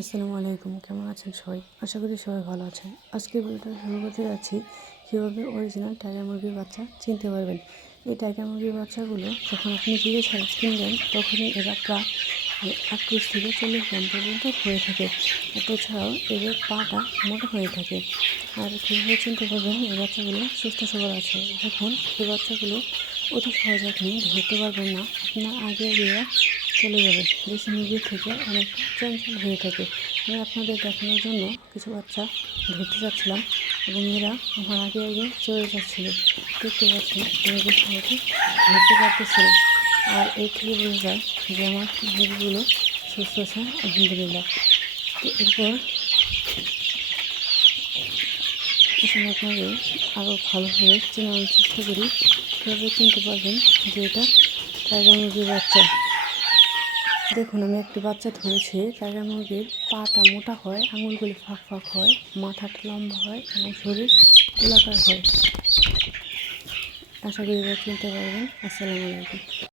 আসসালামু আলাইকুম, কেমন আছেন সবাই? আশা করি সবাই ভালো আছেন। আজকে ভিডিওটা শুরু করতে যাচ্ছি কীভাবে অরিজিনাল টাইগার মুরগির বাচ্চা চিনতে পারবেন। এই টাইগার মুরগির বাচ্চাগুলো যখন আপনি জিরো সাইজ কিনবেন তখনই এরা প্রায় 38 থেকে 40 গ্রাম পর্যন্ত হয়ে থাকে। এছাড়াও এদের পাটা মোটা হয়ে থাকে। আর কীভাবে চিনতে পারবেন এই বাচ্চাগুলো সুস্থ সবল আছে? দেখুন, এই বাচ্চাগুলো অতি সহজে আপনি ধরতে পারবেন না, আপনার আগে গিয়ে চলে যাবে। দেশি মুরগির থেকে অনেক চঞ্চল হয়ে থাকে। আমি আপনাদের দেখানোর জন্য কিছু বাচ্চা ধরতে যাচ্ছিলাম এবং এরা আমার আগে আগে চলে যাচ্ছিল। দেখতে পাচ্ছেন আমি বেশ সহজে ধরতে পারতেছিলাম। আর এর থেকে বোঝা যায় যে আমার মুরগিগুলো সুস্থ আছে, আলহামদুলিল্লাহ। তো এরপর আসলে আপনাদের আরও ভালোভাবে চেনানোর চেষ্টা করি, কীভাবে চিনতে পারবেন যে এটা টাইগার মুরগির বাচ্চা। দেখুন, আমি একটি বাচ্চা ধরেছি। টাইগার মুরগির পাটা মোটা হয়, আঙুলগুলি ফাঁক ফাঁক হয়, মাথাটা লম্বা হয় এবং শরীর গোলাকার হয়। আশা করি এবার চিনতে পারবেন। আসসালামু আলাইকুম।